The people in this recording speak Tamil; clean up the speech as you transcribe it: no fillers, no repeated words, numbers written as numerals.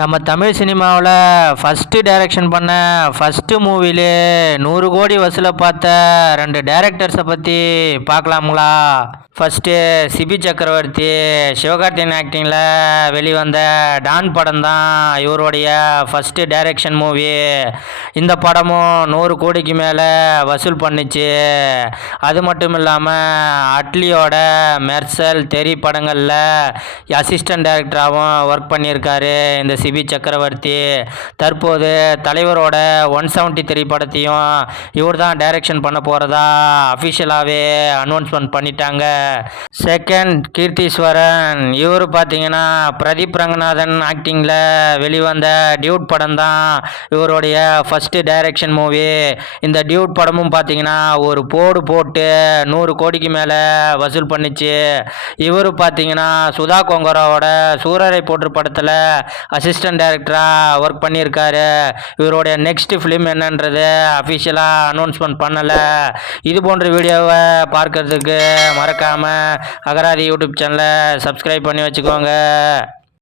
நம்ம தமிழ் சினிமாவில் ஃபஸ்ட்டு டைரக்ஷன் பண்ண ஃபஸ்ட்டு மூவிலே 100 கோடி வசூலை பார்த்த 2 டைரக்டர்ஸை பற்றி பார்க்கலாங்களா? ஃபஸ்ட்டு சிபி சக்கரவர்த்தி சிவகார்த்திகேயன் ஆக்டிங்கில் வெளிவந்த டான் படம் தான் இவருடைய ஃபஸ்ட்டு டைரக்ஷன் மூவி. இந்த படமும் 100 கோடிக்கு மேலே வசூல் பண்ணிச்சு. அது மட்டும் இல்லாமல் அட்லியோட மெர்சல் தெரி படங்களில் அசிஸ்டன்ட் டைரக்டராகவும் ஒர்க் பண்ணியிருக்காரு இந்த சிபி சக்கரவர்த்தி. தற்போது தலைவரோட 173 படத்தையும் இவர் தான் டைரக்ஷன் பண்ண போகிறதா அஃபிஷியலாகவே அனௌன்ஸ்மெண்ட் பண்ணிட்டாங்க. செகண்ட் கீர்த்தீஸ்வரன், இவர் பார்த்தீங்கன்னா பிரதீப் ரங்கநாதன் ஆக்டிங்கில் வெளிவந்த டியூட் படம் தான் இவருடைய ஃபஸ்ட்டு டைரக்ஷன் மூவி. இந்த டியூட் படமும் பார்த்தீங்கன்னா ஒரு போட்டு 100 கோடிக்கு மேலே வசூல் பண்ணிச்சு. இவர் பார்த்தீங்கன்னா சுதா கோங்கராவோட சூரரை போற்று படத்தில் அசிஸ்டன்ட் டைரக்டராக ஒர்க் பண்ணியிருக்காரு. இவருடைய நெக்ஸ்ட் ஃபிலிம் என்னன்றது அஃபிஷியலாக அனௌன்ஸ்மெண்ட் பண்ணலை. இது போன்ற வீடியோவை பார்க்கறதுக்கு மறக்காமல் அகராதி யூடியூப் சேனலை சப்ஸ்கிரைப் பண்ணி வச்சுக்கோங்க.